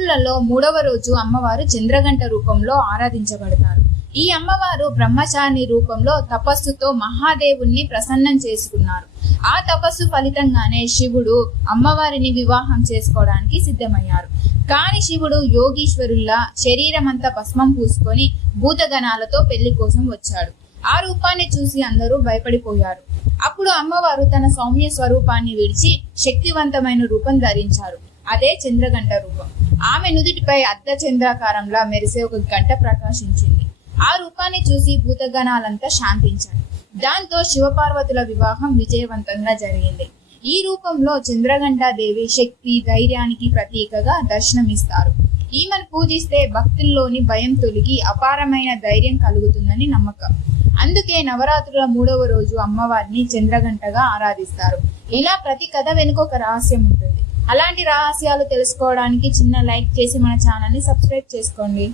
నవరాత్రులలో మూడవ రోజు అమ్మవారు చంద్రగంట రూపంలో ఆరాధించబడతారు. ఈ అమ్మవారు బ్రహ్మచారిణి రూపంలో తపస్సుతో మహాదేవుణ్ణి ప్రసన్నం చేసుకున్నారు. ఆ తపస్సు ఫలితంగానే శివుడు అమ్మవారిని వివాహం చేసుకోవడానికి సిద్ధమయ్యారు. కాని శివుడు యోగీశ్వరుల్లా శరీరమంతా భస్మం పూసుకొని భూతగణాలతో పెళ్ళి కోసం వచ్చాడు. ఆ రూపాన్ని చూసి అందరూ భయపడిపోయారు. అప్పుడు అమ్మవారు తన సౌమ్య స్వరూపాన్ని విడిచి శక్తివంతమైన రూపం ధరించారు. అదే చంద్రగంట రూపం. ఆమె నుదుటిపై అర్ధ చంద్రాకారంలా మెరిసే ఒక గంట ప్రకాశించింది. ఆ రూపాన్ని చూసి భూతగణాలంతా శాంతించారు. దాంతో శివపార్వతుల వివాహం విజయవంతంగా జరిగింది. ఈ రూపంలో చంద్రగంట దేవి శక్తి ధైర్యానికి ప్రతీకగా దర్శనమిస్తారు. ఈమెను పూజిస్తే భక్తుల్లోని భయం తొలగి అపారమైన ధైర్యం కలుగుతుందని నమ్మకం. అందుకే నవరాత్రుల మూడవ రోజు అమ్మవారిని చంద్రగంటగా ఆరాధిస్తారు. ఇలా ప్రతి కథ వెనుక ఒక రహస్యం ఉంటుంది. అలాంటి రహస్యాలు తెలుసుకోవడానికి చిన్న లైక్ చేసి మన ఛానల్ని సబ్స్క్రైబ్ చేసుకోండి.